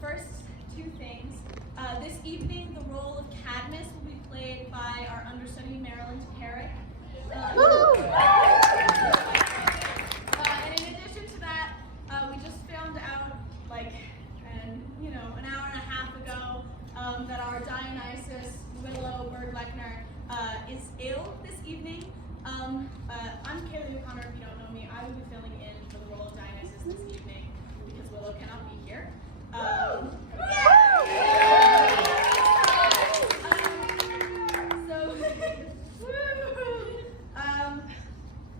First, two things. This evening, the role of Cadmus will be played by our understudy, Marilyn Carrick. And in addition to that, we just found out, an hour and a half ago, that our Dionysus, Willow Berg-Lechner, is ill this evening. I'm Caeleigh O'Connor, if you don't know me. I will be filling in for the role of Dionysus this evening because Willow cannot be here.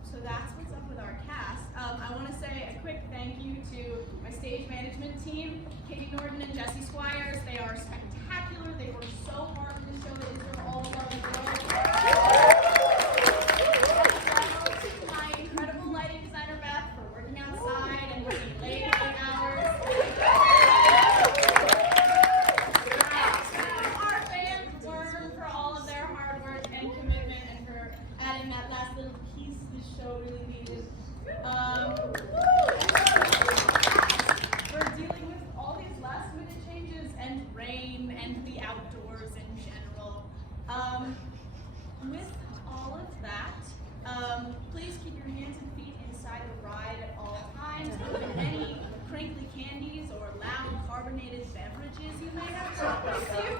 So that's what's up with our cast. I want to say a quick thank you to my stage management team, Katie Norton and Jesse Squires. They are spectacular. They work so hard for the show. They deserve all the love in the world. To my incredible lighting designer, Beth, for working outside and working late hours. Our fans Worm for all of their hard work and commitment and for adding that last little piece the show really needed. For dealing with all these last minute changes and rain and the outdoors in general. With all of that, please keep your hands and feet inside the ride at all times. Open any crinkly candies or loud carbonated beverages you may have brought with you.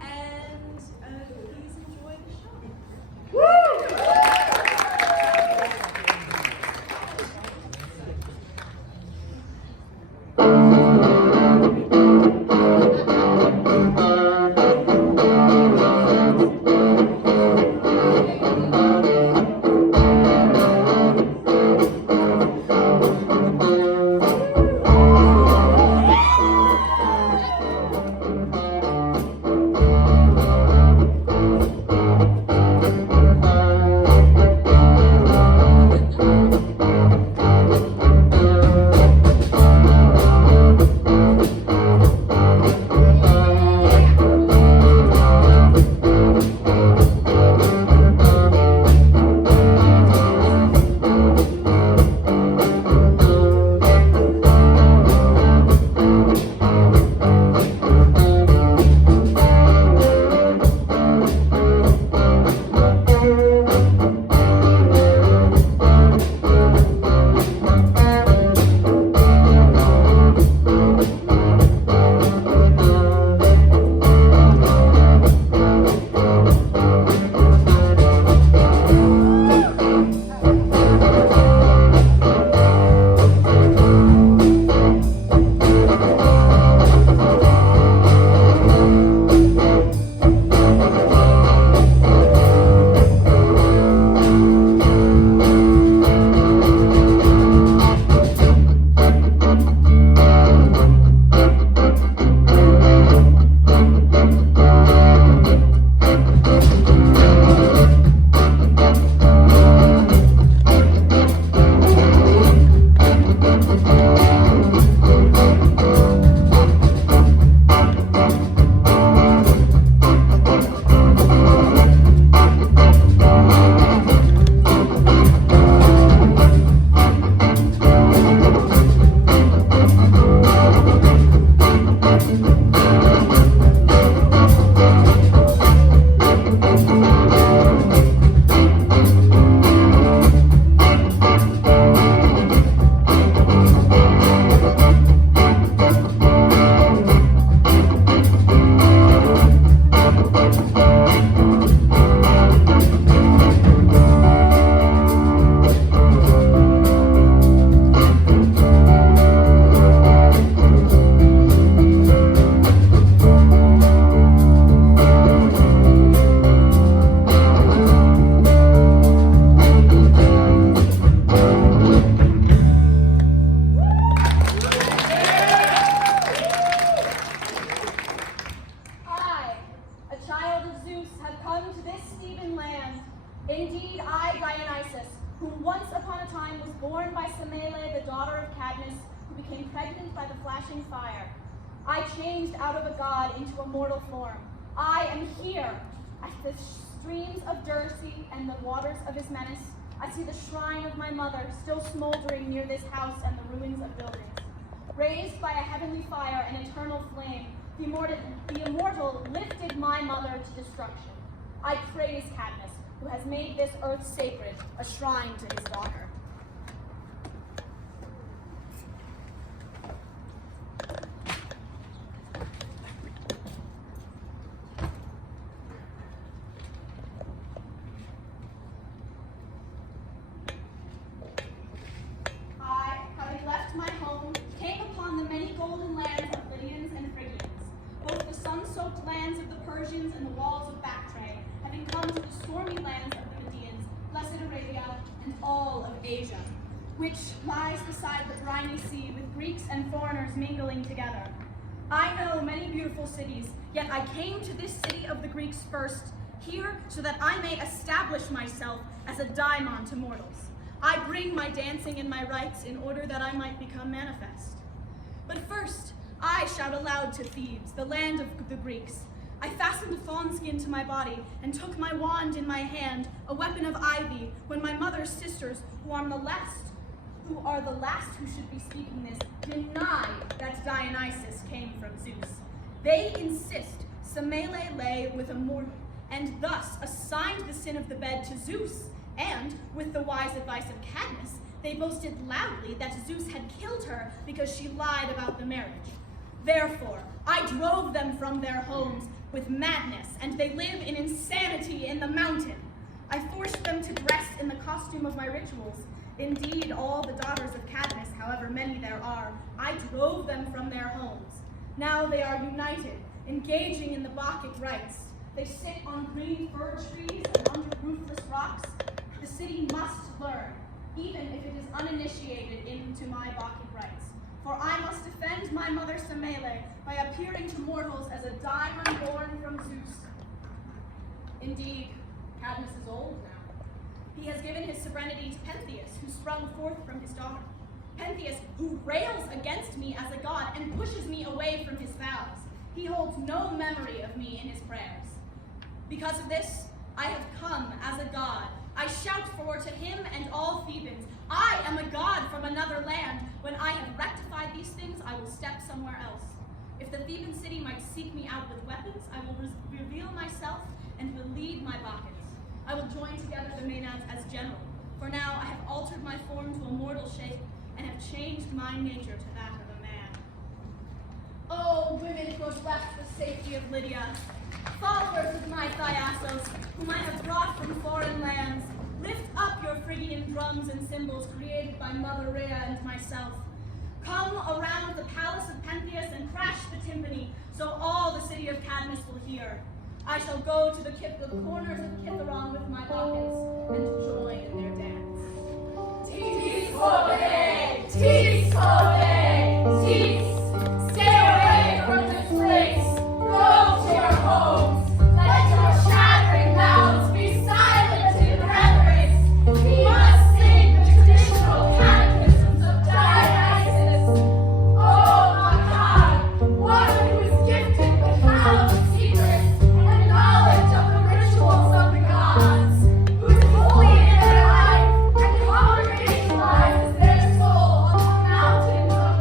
And please enjoy the show. Indeed, I, Dionysus, who once upon a time was born by Caeleigh, the daughter of Cadmus, who became pregnant by the flashing fire. I changed out of a god into a mortal form. I am here. At the streams of Dirce and the waters of Ismenus, I see the shrine of my mother still smoldering near this house and the ruins of buildings. Raised by a heavenly fire and eternal flame, the immortal lifted my mother to destruction. I praise Cadmus, who has made this earth sacred, a shrine to his daughter. I, having left my home, came upon the many golden lands of Lydians and Phrygians, both the sun-soaked lands of the Persians and the walls of Bactrae, having come to the stormy lands of the Medians, blessed Arabia, and all of Asia, which lies beside the briny sea, with Greeks and foreigners mingling together. I know many beautiful cities, yet I came to this city of the Greeks first, here so that I may establish myself as a daimon to mortals. I bring my dancing and my rites in order that I might become manifest. But first, I shout aloud to Thebes, the land of the Greeks. I fastened a fawn skin to my body and took my wand in my hand, a weapon of ivy, when my mother's sisters, who are the last who should be speaking this, deny that Dionysus came from Zeus. They insist Semele lay with a mortal, and thus assigned the sin of the bed to Zeus, and, with the wise advice of Cadmus, they boasted loudly that Zeus had killed her because she lied about the marriage. Therefore, I drove them from their homes with madness, and they live in insanity in the mountain. I forced them to dress in the costume of my rituals. Indeed, all the daughters of Cadmus, however many there are, I drove them from their homes. Now they are united, engaging in the Bacchic rites. They sit on green fir trees and under roofless rocks. The city must learn, even if it is uninitiated into my Bacchic rites. For I must defend my mother Semele by appearing to mortals as a daimon born from Zeus. Indeed, Cadmus is old now. He has given his sovereignty to Pentheus, who sprung forth from his daughter. Pentheus, who rails against me as a god and pushes me away from his vows. He holds no memory of me in his prayers. Because of this, I have come as a god. I shout for to him and all Thebans. I am a god from another land. When I have rectified these things, I will step somewhere else. If the Theban city might seek me out with weapons, I will reveal myself and will lead my Bacchus. I will join together the Maenads as general. For now I have altered my form to a mortal shape and have changed my nature to that of a man. O women who have left the safety of Lydia, followers of my Thyasos, whom I have brought from foreign lands, lift up your Phrygian drums and cymbals created by Mother Rhea and myself. Come around the palace of Pentheus and crash the timpani, so all the city of Cadmus will hear. I shall go to the corners of Kithaeron with my Bacchus and join in their dance. Tis Horae! Tis Horae! Tis! Stay away from this place! Go to your homes! Let your chattering mouths be silent in reverence! We must sing the traditional catechisms of Dionysus! Oh my God! One who is gifted with hallowed secrets and knowledge of the rituals of the gods, who is holy in their life and congregationalizes their soul on the mountains of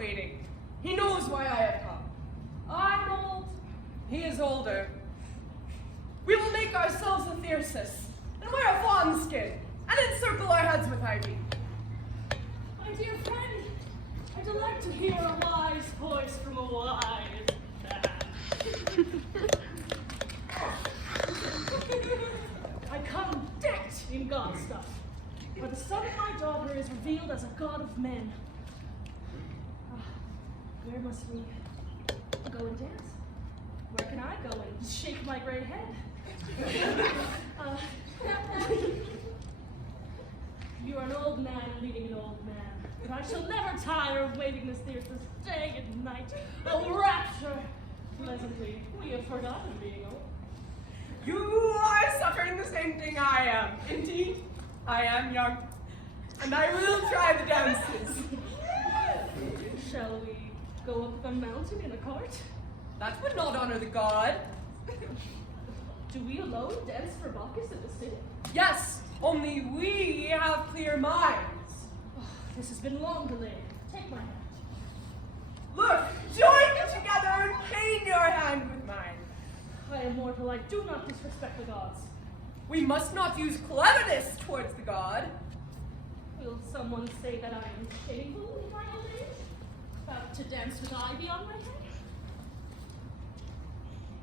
waiting. He knows why I have come. I'm old. He is older. We will make ourselves a thesis, and wear a fawn skin, and encircle our heads with ivy. My dear friend, I delight to hear a wise voice from a wise man. I come decked in god stuff, for the son of my daughter is revealed as a god of men. Where must we go and dance? Where can I go and shake my gray head? You are an old man leading an old man, but I shall never tire of waving this thesis day and night. Oh, rapture! Pleasantly, we have forgotten being old. You are suffering the same thing I am. Indeed, I am young, and I will try the dances. Shall we go up the mountain in a cart? That would not honor the god. Do we alone dance for Bacchus in the city? Yes, only we have clear minds. Oh, this has been long delayed. Take my hand. Look, join together and pain your hand with mine. I am mortal. I do not disrespect the gods. We must not use cleverness towards the god. Will someone say that I am shameful in my old age? About to dance with ivy on my head?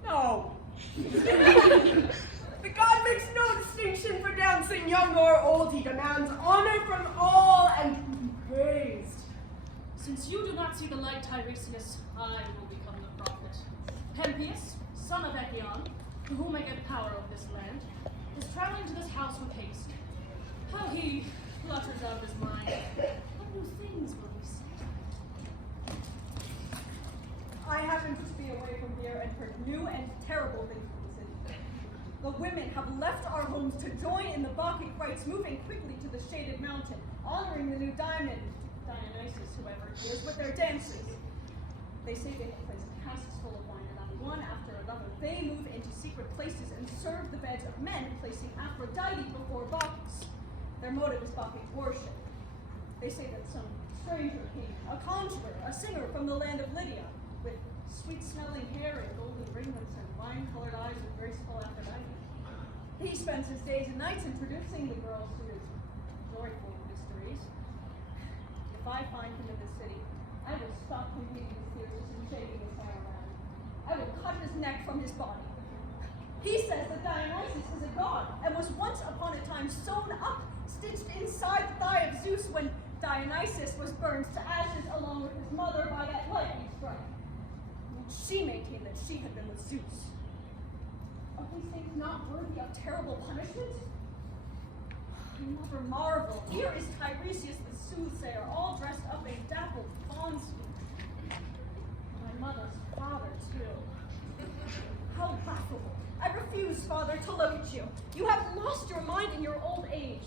No. The god makes no distinction for dancing, young or old. He demands honor from all and to be praised. Since you do not see the light, Tiresias, I will become the prophet. Pentheus, son of Echion, to whom I get power over this land, is traveling to this house with haste. How he flutters out of his mind. What new things will he say? I happen to be away from here and heard new and terrible things from the city. The women have left our homes to join in the Bacchic rites, moving quickly to the shaded mountain, honoring the new Dionysus, whoever he is, with their dances. They say they have placed casks full of wine, and on one after another, they move into secret places and serve the beds of men, placing Aphrodite before Bacchus. Their motive is Bacchic worship. They say that some stranger king, a conjurer, a singer from the land of Lydia, with sweet-smelling hair and golden ringlets and wine-colored eyes with graceful Aphrodite. He spends his days and nights introducing the girls to his joyful mysteries. If I find him in the city, I will stop him beating his thesis and shaking his hair around. I will cut his neck from his body. He says that Dionysus is a god and was once upon a time sewn up, stitched inside the thigh of Zeus when Dionysus was burned to ashes along with his mother by that lightning strike. She maintained that she had been with Zeus. Are these things not worthy of terrible punishment? Mother marvel, here is Tiresias the soothsayer, all dressed up in dappled fawn suit. My mother's father, too. How laughable. I refuse, father, to look at you. You have lost your mind in your old age.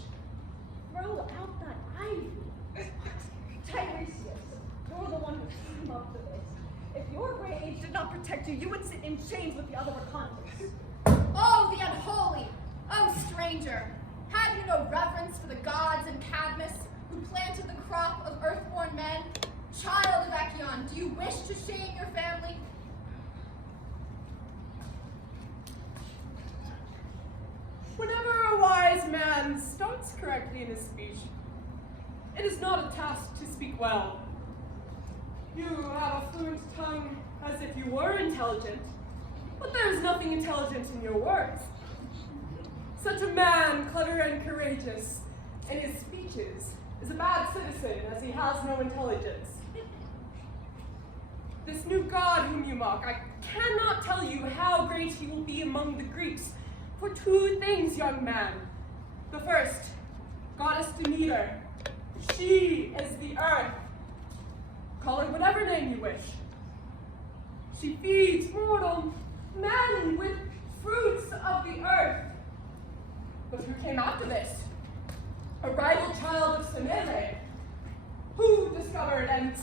Throw out that ivy. Tiresias, you're the one who came up to this. If your gray age did not protect you, you would sit in chains with the other Bacchantes. Oh, the unholy! Oh, stranger! Have you no reverence for the gods and Cadmus, who planted the crop of earthborn men? Child of Echion, do you wish to shame your family? Whenever a wise man starts correctly in his speech, it is not a task to speak well. You have a fluent tongue as if you were intelligent, but there is nothing intelligent in your words. Such a man, clever and courageous in his speeches, is a bad citizen as he has no intelligence. This new god whom you mock, I cannot tell you how great he will be among the Greeks for two things, young man. The first, goddess Demeter. She is the earth. Call her whatever name you wish. She feeds mortal men with fruits of the earth. But who came after this? A rival child of Semele, who discovered and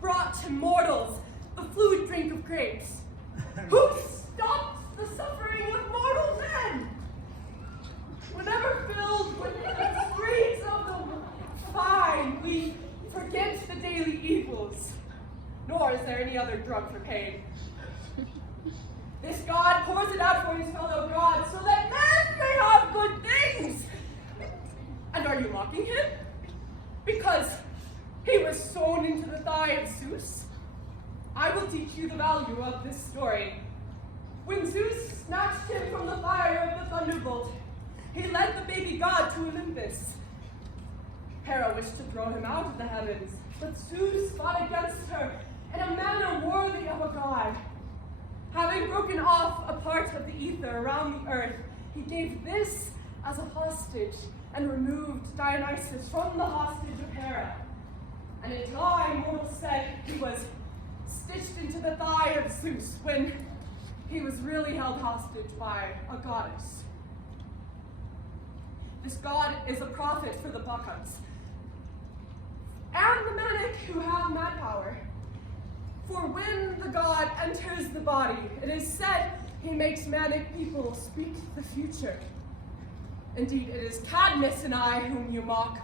brought to mortals the fluid drink of grapes. Who stopped the suffering of mortal men? Whenever filled with the streets of the fine, we forget the daily evils. rain. This God pours it out for his fellow gods so that men may have good things. And are you mocking him? Because he was sown into the thigh of Zeus? I will teach you the value of this story. When Zeus snatched him from the fire of the thunderbolt, he led the baby god to Olympus. Hera wished to throw him out of the heavens, but Zeus fought against her in a manner worthy of a god. Having broken off a part of the ether around the earth, he gave this as a hostage and removed Dionysus from the hostage of Hera. And in time, mortals said he was stitched into the thigh of Zeus when he was really held hostage by a goddess. This god is a prophet for the Bacchae and the manic who have mad power. For when the god enters the body, it is said he makes manic people speak the future. Indeed, it is Cadmus and I whom you mock.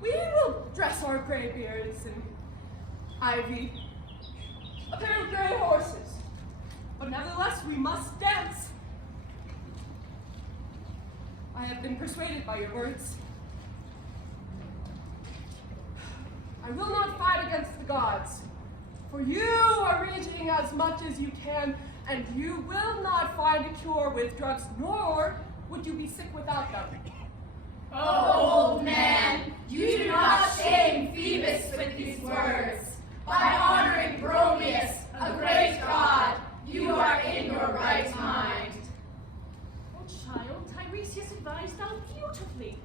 We will dress our gray beards in ivy, a pair of gray horses, but nevertheless we must dance. I have been persuaded by your words. I will not fight against the gods, for you are raging as much as you can, and you will not find a cure with drugs, nor would you be sick without them. Oh, old man, you do not shame Phoebus with these words. By honoring Bromius, a great god, you are in your right mind. Oh, child, Tiresias advised thou beautifully.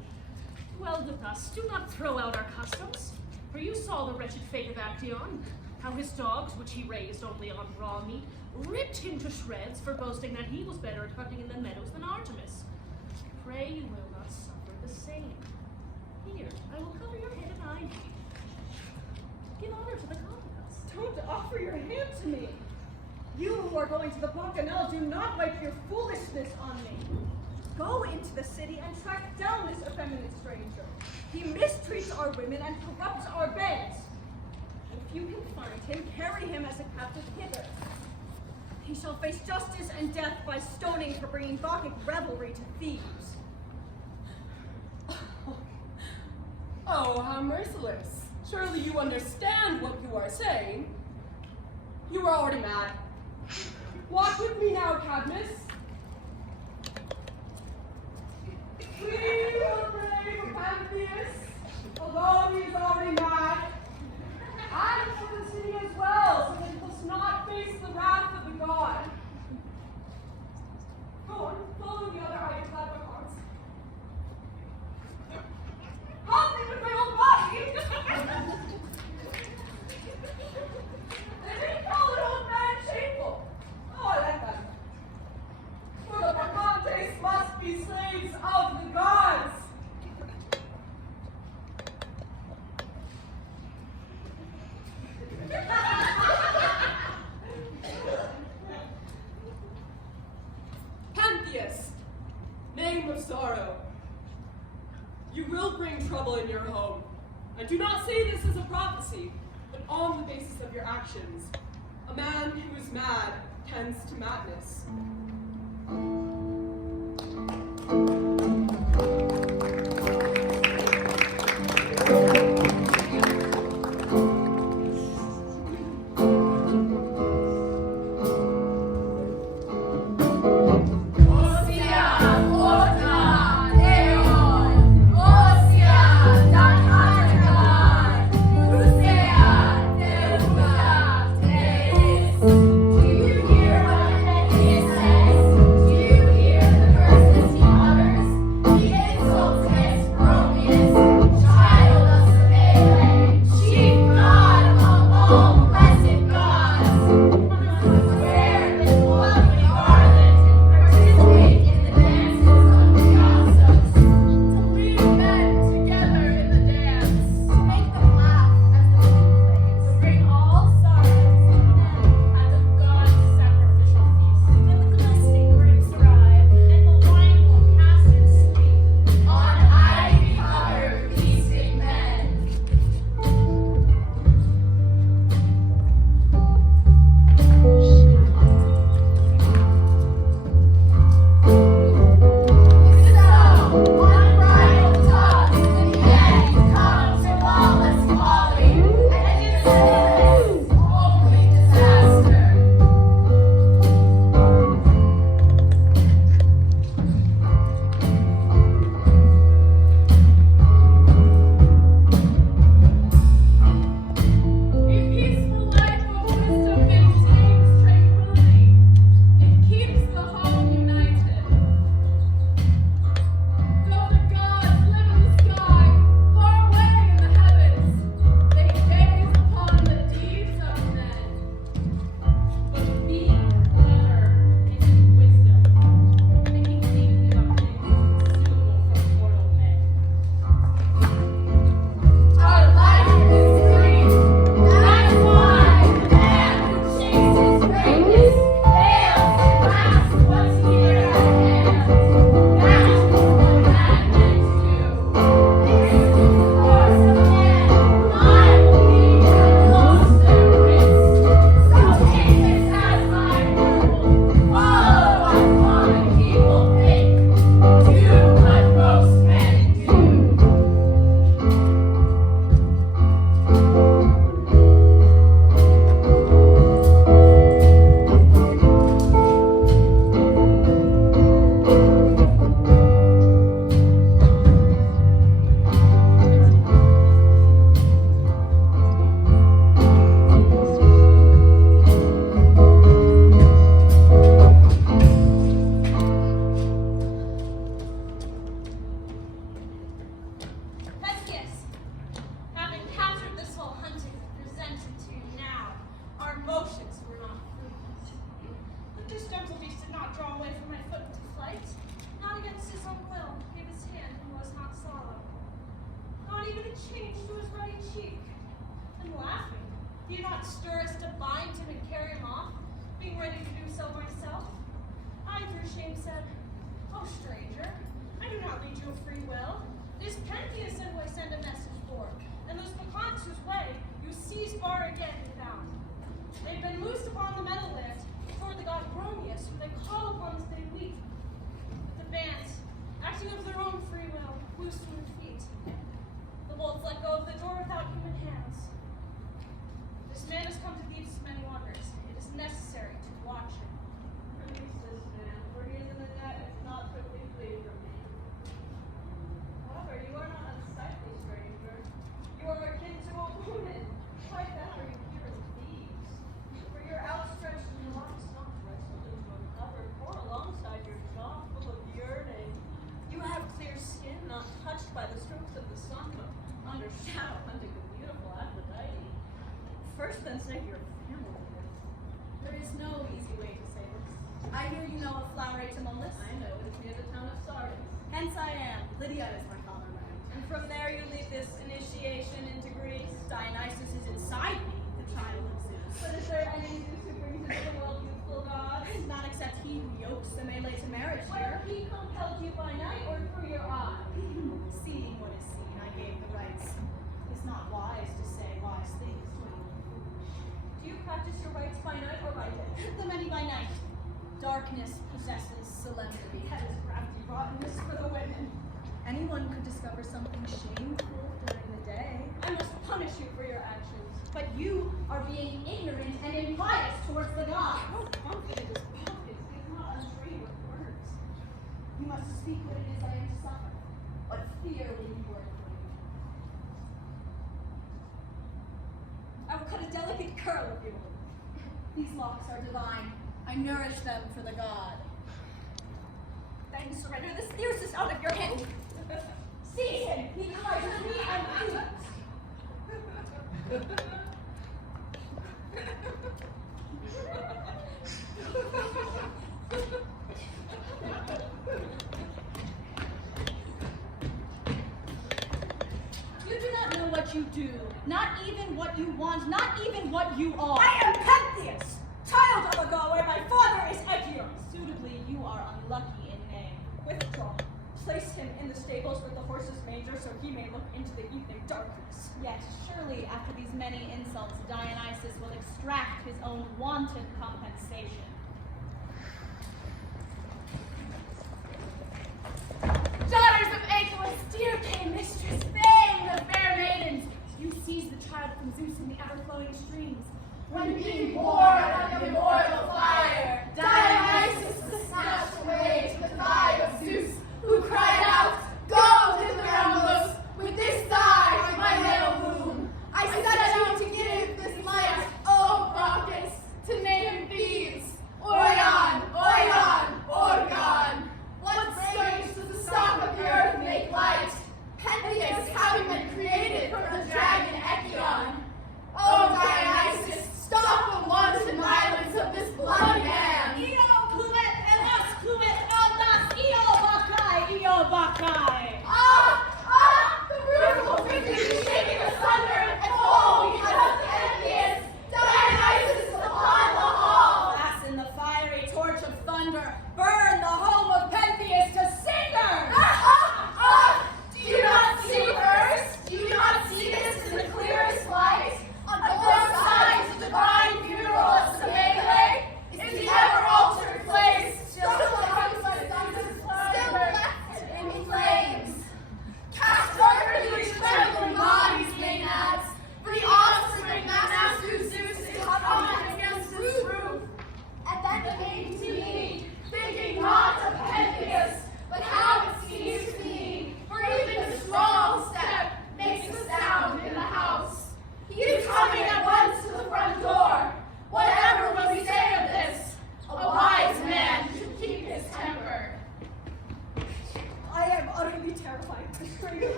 Dwell with us, do not throw out our customs. For you saw the wretched fate of Actaeon, how his dogs, which he raised only on raw meat, ripped him to shreds for boasting that he was better at hunting in the meadows than Artemis. Pray you will not suffer the same. Here, I will cover your head in ivy. Give honor to the commons. Don't offer your hand to me. You who are going to the Bacchanal, do not wipe your foolishness on me. Go into the city and track down this effeminate stranger. He mistreats our women and corrupts our beds. If you can find him, carry him as a captive hither. He shall face justice and death by stoning for bringing Bacchic revelry to Thebes. Oh, how merciless. Surely you understand what you are saying. You are already mad. Walk with me now, Cadmus. We will pray for Pantheus, although he is already mad, and for the city as well, so that it must not face the wrath of the god. Go on, follow the other ironclad arms. Help me with my own body! They call an old man shameful. Oh, I like that. For the Bacchantes must be slaves of the gods. Pantheus, name of sorrow. You will bring trouble in your home. I do not say this as a prophecy, but on the basis of your actions. A man who is mad tends to madness. Do you hear what Pantheus says? Do you This gentle beast did not draw away from my foot into flight. Not against his own will, gave his hand and was not sorrow. Not even a change to his ruddy cheek. And laughing, do you not stir us to bind him and carry him off, being ready to do so myself? I through shame said, "Oh, stranger, I do not lead you of free will. It is Pentheus who I send a message for, and those Bacchantes whose way you seize bar again and bound. They have been loosed upon the meadowland before the god Bromius, who they call upon as they weep. The bands, acting of their own free will, loosed from their feet. The wolves let go of the door without human hands. This man has come to these many wonders. It is necessary to watch him." Release this man, for he is in the net and cannot quickly flee from me. However, you are not unsightly, stranger. You are akin to a woman. Why then are you here as thieves? For your outstretched locks not wrestled into a cover, or alongside your jaw full of yearning. You have clear skin, not touched by the strokes of the sun, but under shadow hunting with beautiful Aphrodite. First then say your family. There is no easy way to say this. I hear you know of Flowery Tumulus. I know it is near the town of Sardis. Hence I am. Lydia is my fatherland. And from there you lead this initiation into Greece. Dionysus is inside me, the child of Zeus. But is there any Zeus who brings into the world youthful gods? Not except he who yokes Damacela to marriage Whether here. he compelled you by night or through your eye. Seeing what is seen, I gave the rights. It is not wise to say wise things to anyone foolish. Do you practice your rites by night or by day? The many by night. Darkness possesses solemnity. That is crafty rottenness for the women. Anyone could discover something shameful during the day. I must punish you for your actions. But you are being ignorant and impious towards the gods. How confident is Pompous? He cannot untrain with words. You must speak what it is I am to suffer. What fear will you work for me? I will cut a delicate curl of you. These locks are divine. I nourish them for the god. Then surrender this thesis out of your hand. Seize him! He cries with me and you! You do not know what you do, not even what you want, not even what you are. I am Pentheus, child of a god where my father is Echion. Suitably, you are unlucky in name. Withdraw. Place him in the stables with the horse's manger so he may look into the evening darkness. Yet, surely, after these many insults, Dionysus will extract his own wanton compensation. Daughters of Aeolus, dear King, mistress, fame of fair maidens, you seized the child from Zeus in the ever-flowing streams. When being born on the immortal fire, Dionysus was snatched away to the thigh of Zeus, who cried out, "Go to the realm with this thigh, my male womb. I set you to give this light, O Bacchus, to name Thebes. Oion, Oion, Orgon. What strange does the stock of the earth make light? Pentheus having been created from the dragon Echion. O Dionysus, stop the wanton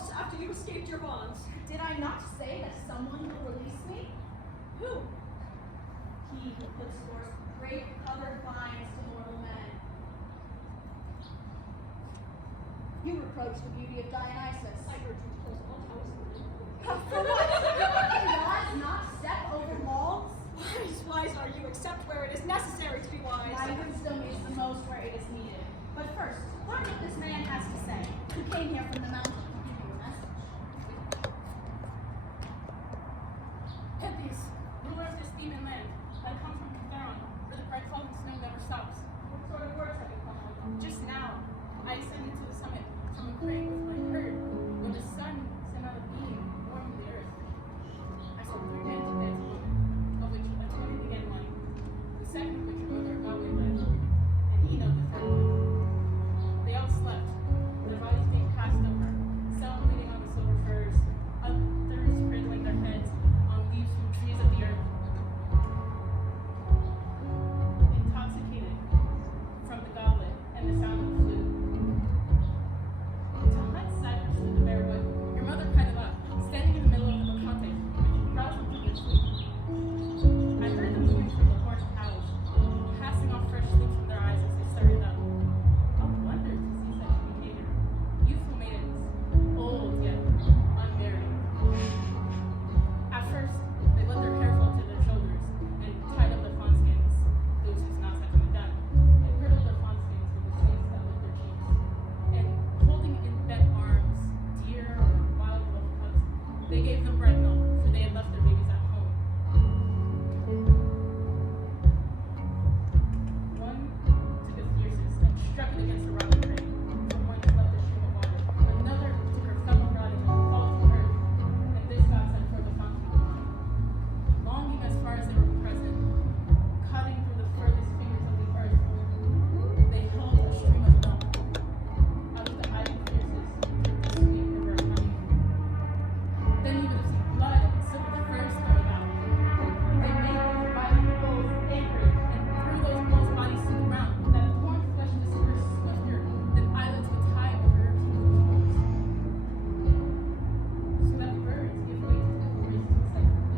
house after you escaped your bonds. Did I not say that someone will release me? Who? He who puts forth great colored vines to mortal men. You reproach the beauty of Dionysus. I heard you close all houses. For what? Can gods not step over walls? Wise are you, except where it is necessary to be wise. My wisdom is the most where it is needed. But first, learn what this man has to say, who came here from the mountain to give you a message. Pentheus, ruler of this demon land, I come from Caeleigh, where the bright falling snow never stops. What sort of words have you come on? Just now, I ascended to the summit from a crate with my herd, when the sun sent out a beam warming the earth. I saw 3 men to dance women, of which a 20 began one, the second of which your mother Gabriela led, and Eno the third one. They all slept, their bodies being passed over, some leaning on the silver firs, others cradling their heads on leaves from trees of the earth. Intoxicated from the goblet and the sound of the flute. To hunt cypress through the bare wood, your mother Caeleigh, standing in the middle of the Bacchae, roused them from their sleep. I heard them moving from the horned cows, casting off fresh sleep from their eyes as they started up. How wonder to see such behavior. Youthful maidens, old yet unmarried. At first, they let their hair fall to their shoulders and tied up their fawn skins, those whose knots had come done, and girdled their fawn skins with the sleeves that lit their cheeks. And holding in bent arms deer or wild wolf cubs, they gave them bread milk, for they had left their babies at home. One took a thyrsus and struck it against a rocky crate, from whence leapt a stream of water. Another took her fellow rotting and fell to earth, and this god sent forth a fountain. Longing as far as they were present, cutting through the furthest fingers of the earth, they held a stream of milk. Out of the eye of thyrsus, dripped a sweet river of honey. Then you would have seen blood and silver firs started out. They made these violent blows angry and threw those bulls' bodies to the ground, that torn flesh dispersed swifter than islets would tie over her teeth. So that birds give way to the glorious insect plains,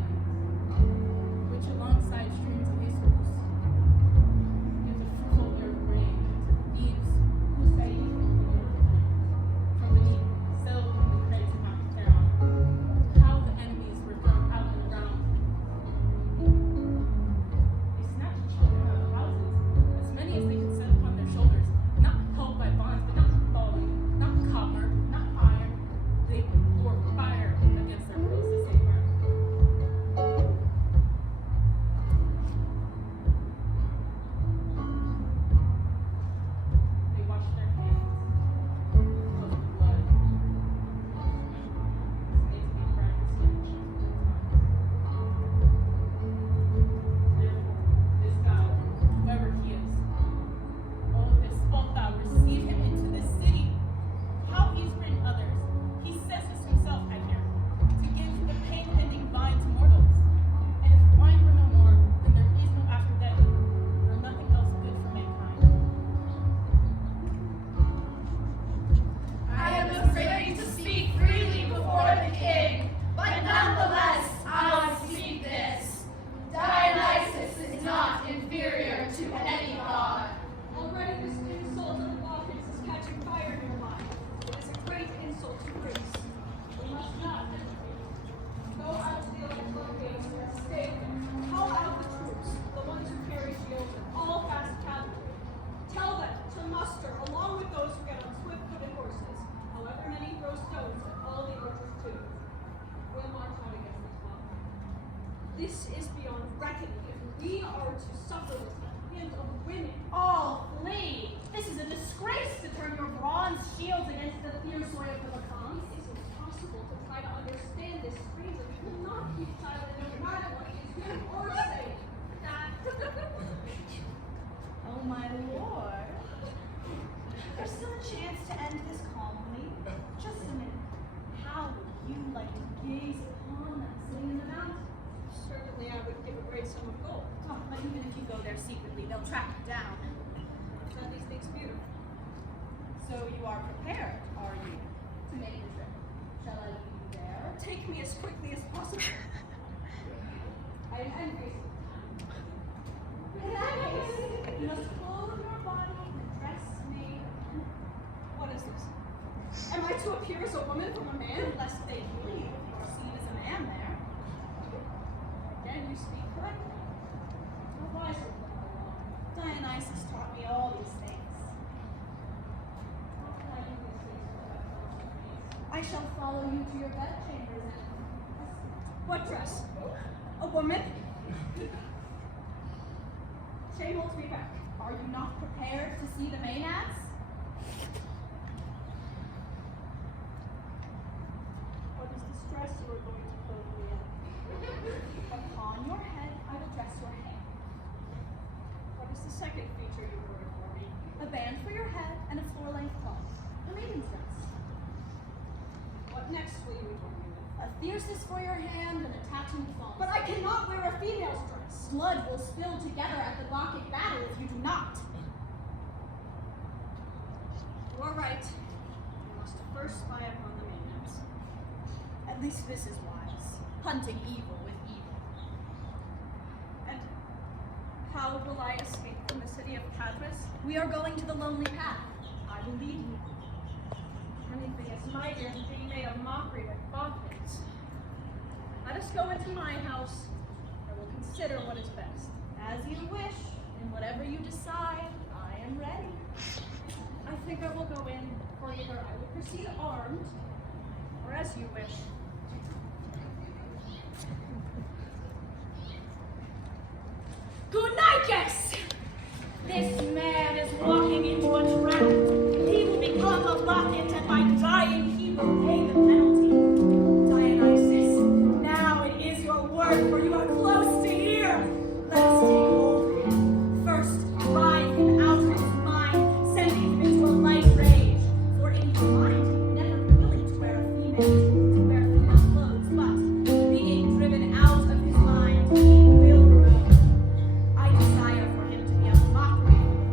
which alongside streams of Isurus gives a fruitful year of grain to the thieves who say from beneath, settled in the crates of Mount Caeleigh. How the enemies were thrown out and around. They snatched children out of houses, as many as they could set upon their shoulders, not held by bonds, but not falling, not copper, not iron. They poured fire against their foes as they burned. They washed their hands, filled with blood. They to be fried with skin. Therefore, this God, whoever he is, oh, this wilt thou receive him into this city. How he's written others. He says this himself, I hear, to give the pain-ending vine to mortals. And if wine were no more, then there is no after death, nor nothing else good for mankind. I am afraid to speak freely before the king, but nonetheless I'll speak this. Dionysus is not inferior to any god. Already this insult of the Balkans is catching fire in your mind. It is a great insult to Greece. We must not hesitate. Go out to the electoral gates and stay there. Call out the troops, the ones who carry shields and all fast cavalry. Tell them to muster along with those who get on swift-footed horses, however many throw stones at all the archers too. We'll march out against this foe. This is beyond reckoning. If we are to suffer with the hand of women, All flee! This is a disgrace to turn your bronze shields against the fierce way of the Bacchae. it is impossible to try to understand this stranger. We will not keep silent no matter what he is doing or saying. Oh, my lord. There's still a chance to end this calmly. Just a minute. How would you like to gaze upon that city in the mountains? Certainly I would give a great sum of gold. Oh, but even if you go there secretly, they'll track you down. Are these things beautiful? So you are prepared, are you, to make the trip? Shall I leave you there? Take me as quickly as possible. I am angry. In that case, you must clothe your body and dress made of men. What is this? Am I to appear as a woman from a man? Lest they believe you are seen as a man there. Again, you speak correctly. A wiser than the law. Dionysus taught me all these things. How can I do these things without those? I shall follow you to your bedchambers and What dress? A woman? Shame holds me back. are you not prepared to see the Maenads? What is this dress you are going to clothe me in? Upon your head, I will dress your hair. What is the second feature you ordered for me? A band for your head and a floor-length cloth. A maiden's dress. What next will you adorn me with? A thyrsus for your hand and a tattooed thong. But I cannot wear a female's dress. Blood will spill together at the Bacchic battle if you do not. You are right. You must first spy upon the Maenads. At least this is wise. Hunting evil with evil. And how will I escape from the city of Cadmus? We are going to the lonely path. I will lead you. Anything is mightier than being made a mockery by Bacchae. Let us go into my house. I will consider what is best. As you wish, and whatever you decide, I am ready. I think I will go in, for either I will proceed armed, or as you wish. Good night, guests! This man is walking into a trap. He will become a bucket, and by dying, he will pay the penalty. Dionysus, now it is your word, for you are close to here. Let us take hold of him. First, drive him out of his mind, sending him into a light rage. For in his mind, he would never be willing to wear female clothes, but being driven out of his mind, he will grow. I desire for him to be a mockery of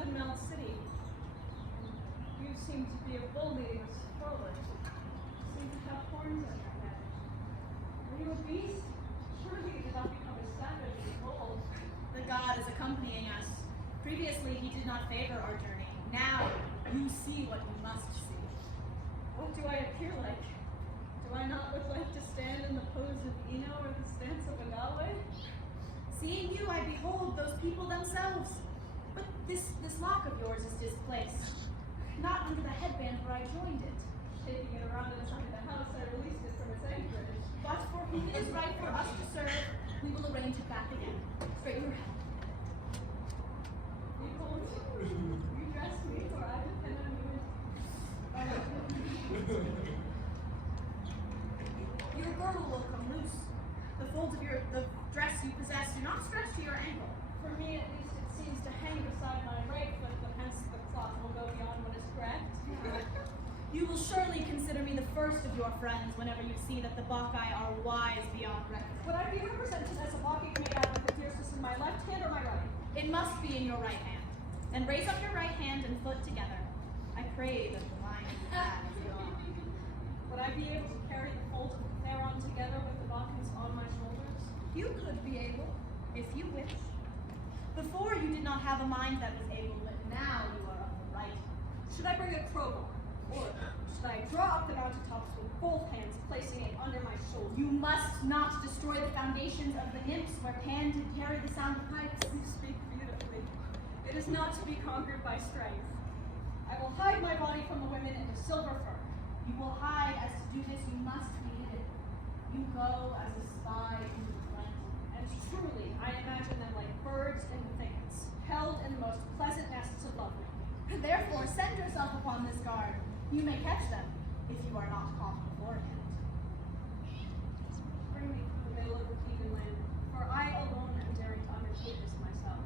11-mouthed city. You seem to be a bull leading us forward. You seem to have horns on your head. Are you a beast? Surely you did not become as savage as bull. The god is accompanying us. Previously, he did not favor our journey. Now, you see what you must see. What do I appear like? Do I not look like to stand in the pose of Ino or the stance of Agave? Seeing you, I behold those people themselves. But this lock of yours is displaced. Not under the headband where I joined it. Taking it around inside the house, I released it from its anchorage. But for whom it is right for us to serve, we will arrange it back again. Straighten your head. Behold, you dress me, for I depend on you. Your girdle will come loose. The folds of the dress you possess do not stretch to your ankle. For me, at least, it seems to hang beside my right foot, but hence the cloth will go beyond what is correct. You will surely consider me the first of your friends whenever you see that the Bacchae are wise beyond reckoning. Would I be represented as a Bacchic made out of the fiercest in my left hand or my right? It must be in your right hand. Then raise up your right hand and foot together. I pray that the line you have is gone. Would I be able to carry the folds of the Theron together with the Bacchus on my shoulders? You could be able, if you wish. Before you did not have a mind that was able, but now you are of the right. Should I bring a crowbar? Or should I draw up the mountaintops with both hands, placing it under my shoulder? You must not destroy the foundations of the nymphs where Pan did carry the sound of pipes. You speak beautifully. It is not to be conquered by strength. I will hide my body from the women in a silver fur. You will hide. As to do this, you must be hidden. You go as a spy into the front. And truly, I imagine them like birds in thickets, held in the most pleasant nests of lovemaking. Therefore, send yourself upon this guard. You may catch them, if you are not caught beforehand. Bring me to the middle of the heathen land, for I alone am daring to undertake this myself.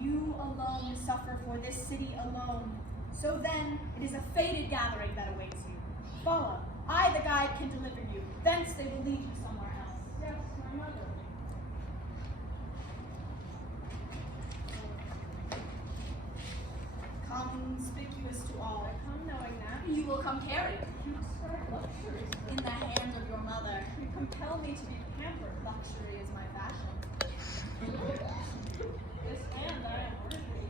You alone suffer for this city alone. So then, it is a fated gathering that awaits you. Follow. I, the guide, can deliver you. Thence they will lead you somewhere else. Yes, my mother. Conspicuous to all. I come knowing that. You will come carried You describe luxuries. in the hand of your mother. You compel me to be pampered. Luxury is my fashion. This hand I am worthy.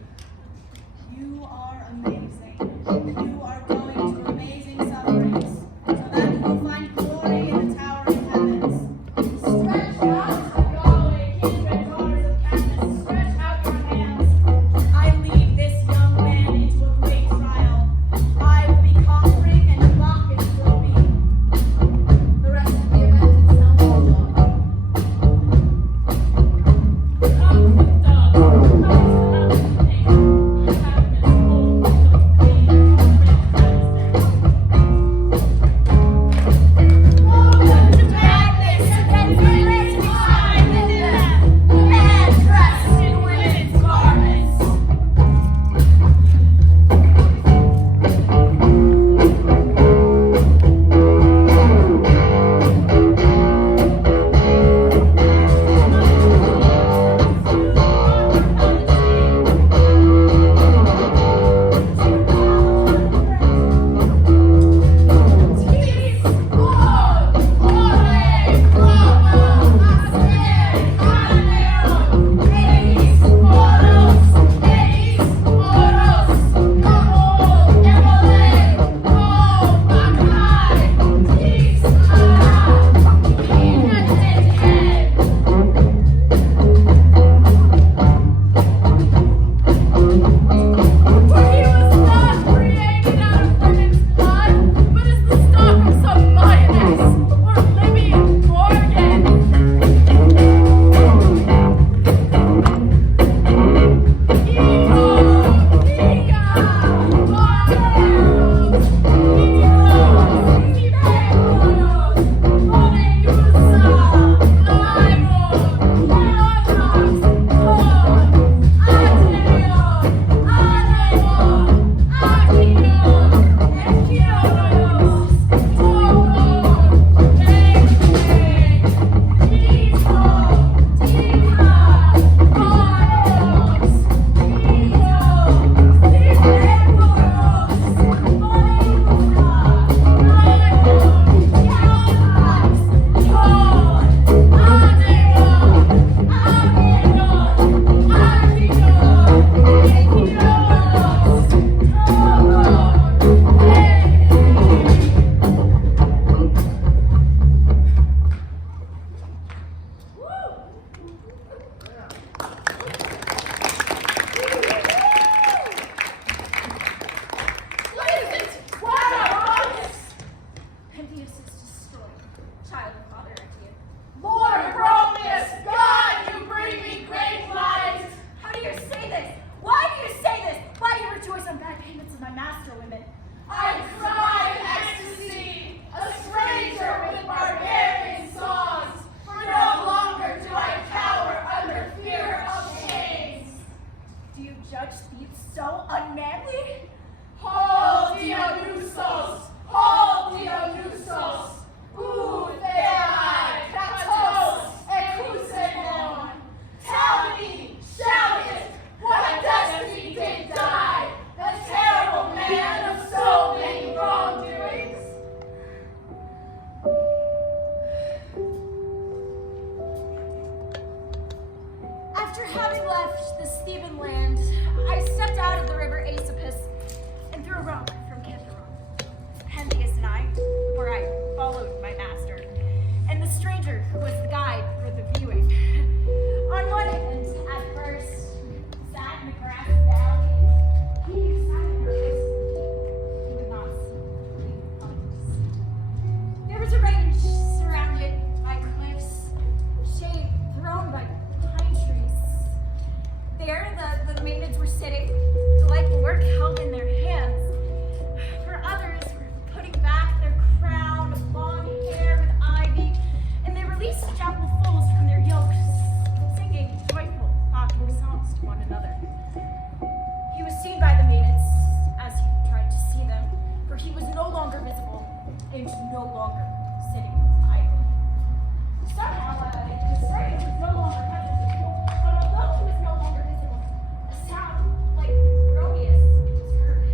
You are amazing. You are going to amazing sufferings, so that you will find glory in the towering heavens. Stretch out, Galway, kindred daughters of Cadmus, stretch out your hands. I lead this young man into a great trial. I will be conquering, and the Bacchus will be. The rest of the event itself will look. Come with Ah! master women. I cry in ecstasy, a stranger with barbarian songs, for no longer do I cower under fear of chains. Do you judge thieves so unmanly? Hold Dionysos! Hold Dionysos! Theai, Katos, Ekusemon! Tell me, shout it, what destiny did die, the terrible man of so many wrongdoings? After having left the Theban land, I stepped out of the river Aesopus and threw a rope from Cantheron. Pentheus and I, for I followed my master, and the stranger who was the guide for the viewing. On one end, at first, sat in the grassy valley, he sat in her he would not leave us. There was a range surrounded by cliffs, shade thrown by pine trees. There, the maidens were sitting, delightful work held in their hands. For others were putting back their crown of long hair with ivy, and they released javelfuls from their yokes, singing joyful, mocking songs to one another. He was seen by the maidens as he tried to see them, for he was no longer visible and no longer sitting idle. Somehow, the stranger was no longer present, but although he was no longer visible, a sound like Prometheus was heard.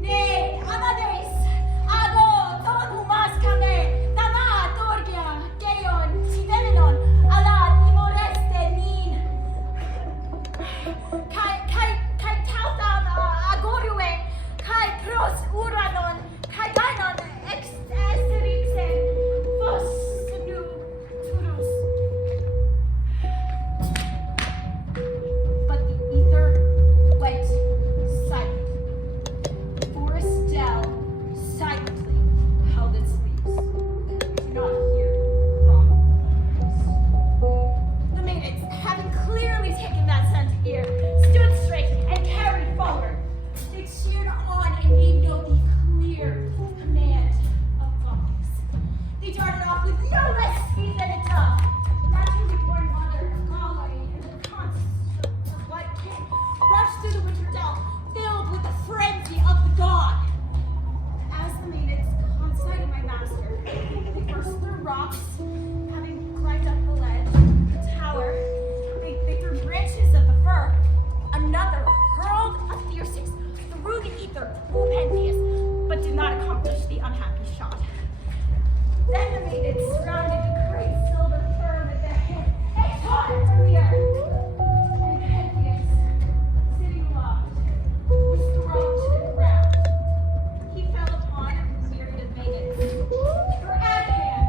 Nay, Anades, Ado, Tonu Maskane, Dana, Torgia, Deon, Sidemenon, Ala, Timoreste, Nin. Kai Tautan, Agorue, Kai Pros, Uranon, Kai Dainon, Ex Esterixen, Vos, Nu, Turus. But the ether went silent. The forest dell silently held its leaves. Do not hear the maidens, having clearly taken that scent ear, stood straight and carried forward. They cheered on and made no the clear command of Bacchus. They darted off with no less speed than a dove. The naturally born mother of Caeleigh and the conscience of the blood king rushed through the winter dell, filled with the frenzy of the god. As the maidens caught sight of my master, they burst through rocks, having climbed up the ledge, the tower. They threw branches of the fir. Another hurled a thyrsus through the ether to Pentheus, but did not accomplish the unhappy shot. Then the maidens surrounded the great silver fir with their hand and caught it from the earth. And Pentheus, sitting aloft, was thrown to the ground. He fell upon a myriad of maidens. For at hand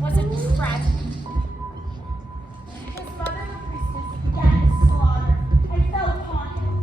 was a tragedy. His mother, the priestess, began his slaughter and fell upon him.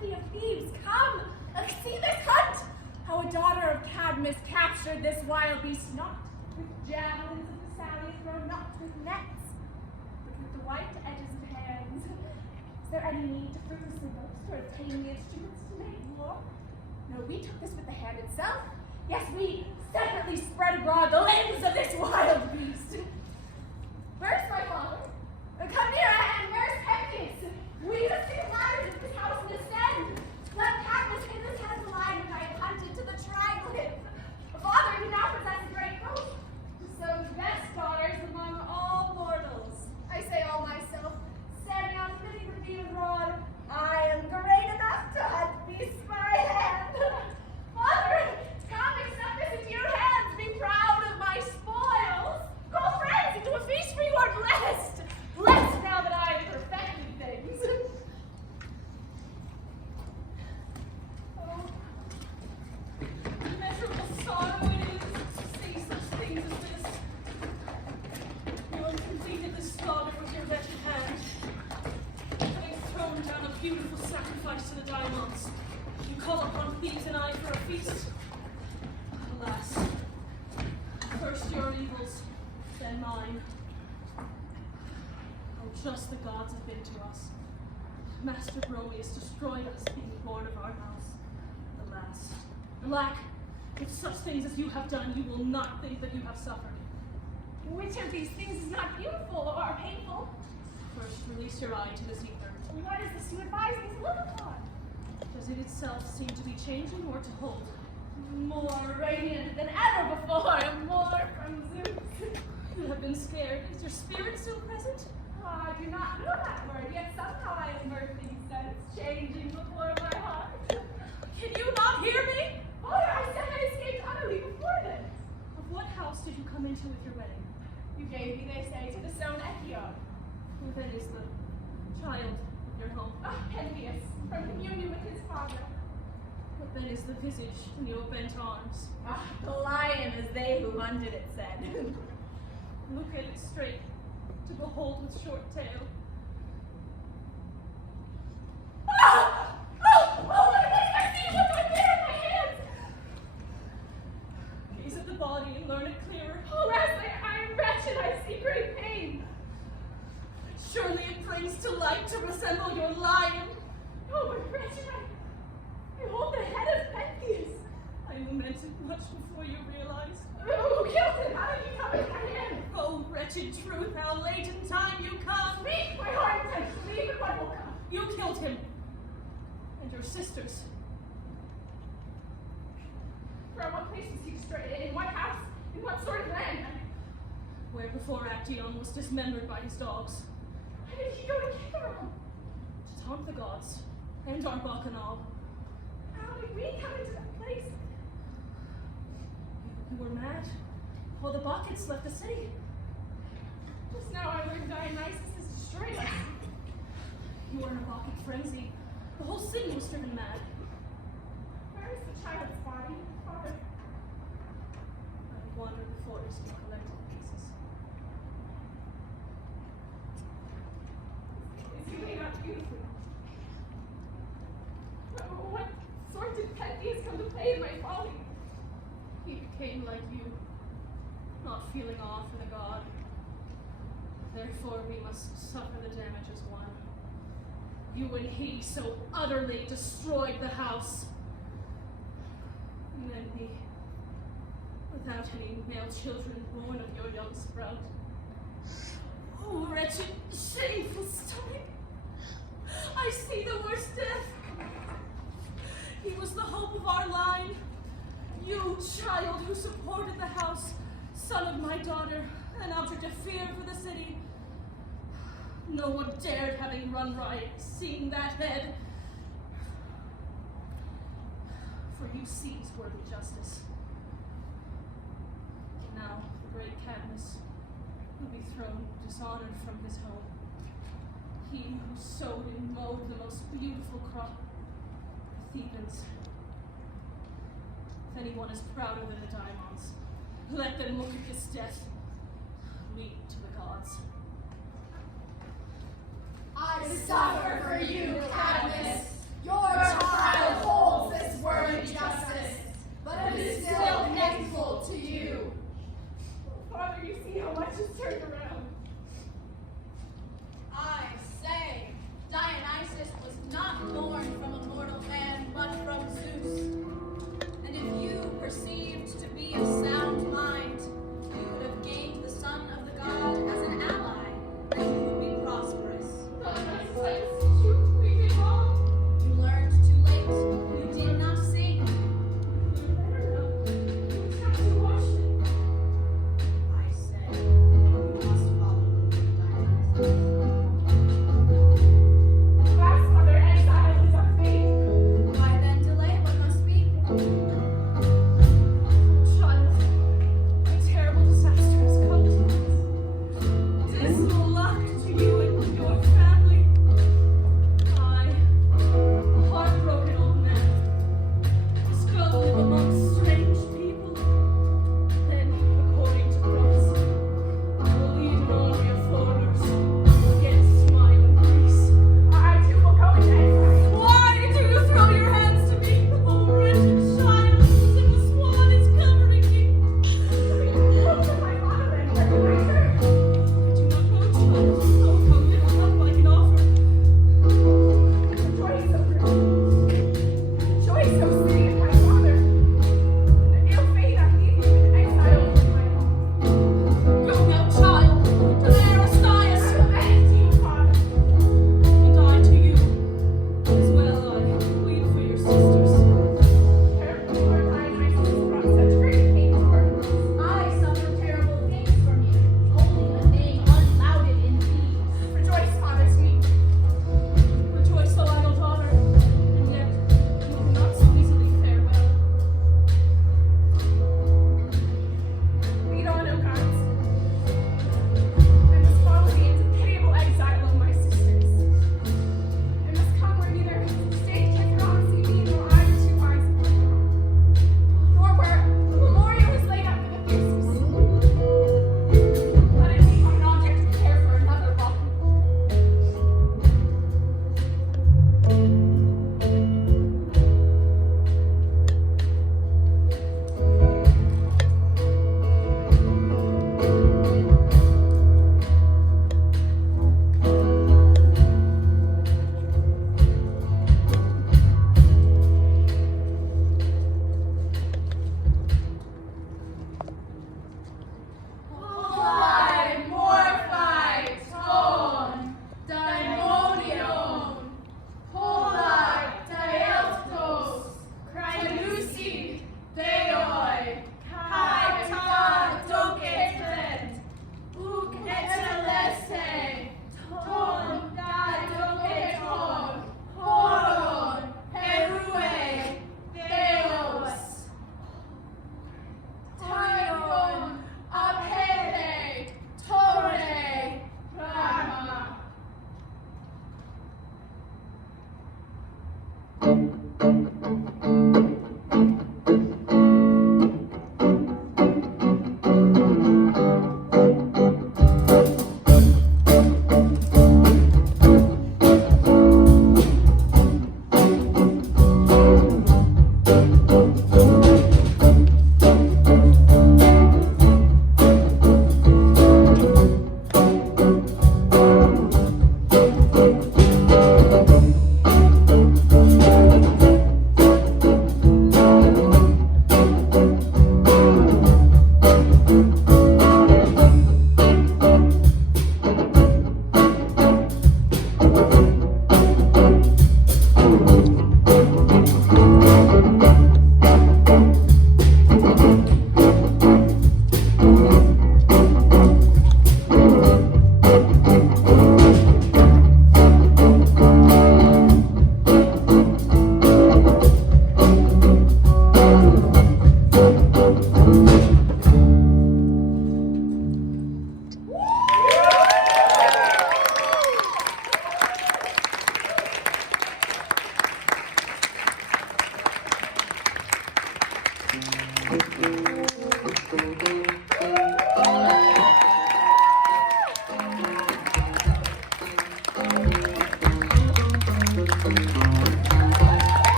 city of Thebes. Come, see this hunt! How a daughter of Cadmus captured this wild beast, not with javelins of Thessalia thrown, not with nets, but with the white edges of hands. Is there any need to fruitlessly boast or obtain the instruments to make war? No, we took this with the hand itself. Yes, we separately spread abroad the limbs of this wild beast. Where's my father? Come near, and where's Pentheus? We must take ladders into this house and ascend. Let Cadmus in this head of the lion which I have hunted to the triglyph. A father who now possesses great coast, who sows best daughters among all mortals. I say all myself, standing on sitting the beam abroad, I am great enough to hunt beasts by hand. Father, come accept this into your hands. Be proud of my spoils. Call friends into a feast, for you are blessed. Blessed now that I have perfected things. Oh, immeasurable sorrow it is to see such things as this. You have completed the slaughter with your wretched hand. Having thrown down a beautiful sacrifice to the Diamonds, you call upon Thebes and I for a feast. Alas, first your evils, then mine. How just the gods have been to us. Master Bromius destroyed us, being born of our house. Alas, alack, with such things as you have done, you will not think that you have suffered. Which of these things is not beautiful or painful? First, release your eye to this ether. What is this you advise me to look upon? Does it itself seem to be changing or to hold? More radiant than ever before, more from Zeus. You have been scared. Is your spirit still present? I do not know that word, yet somehow I have heard things sense changing before my heart. Can you not hear me? Father, I said I escaped utterly before this. Of what house did you come into with your wedding? You gave me, they say, to the stone Echion. Who then is the child of your home? Pentheus, from communion with his father. What then is the visage in your bent arms? The lion is they who hunted it said. Look at it straight, to behold with short tail. Oh, look at this! I see what's right there in my hands! Gaze at the body and learn it clearer. Oh, Wesley, I am wretched. I see great pain. Surely it brings to light to resemble your lion. Oh, but wretched, I hold the head of Pentheus. I lamented much before you realized. Who killed him? How did you come into my hand? Oh, wretched truth, how late in time you come. Speak, my heart says, believe in what will come. You killed him. And your sisters. From what place was he destroyed? In what house? In what sort of land? Where before Actaeon was dismembered by his dogs. Why did he go to Caeleigh? To taunt the gods, and our Bacchanal. How did we come into that place? You were mad. All the Bacchates left the city. Just now I learned Dionysus has destroyed us. You were in a Bacchic frenzy. The whole city was driven mad. Where is the child's body, Father? I wandered the forest and collected pieces. Is he laid out beautifully? What sort did Pentheus come to play in my folly? He became like you, not feeling awe for the god. Therefore we must suffer the damage as one. You and he so utterly destroyed the house. And then me, without any male children born of your young sprout. Oh, wretched, shameful stomach! I see the worst death. He was the hope of our line. You, child, who supported the house, son of my daughter, an object of fear for the city. No one dared having run riot, seeing that head. For you seized worthy justice. Now the great Cadmus will be thrown dishonored from his home. He who sowed and mowed the most beautiful crop, the Thebans. If anyone is prouder than the Diamonds, let them look at this death. Lead to the gods. I suffer for you, Cadmus. Your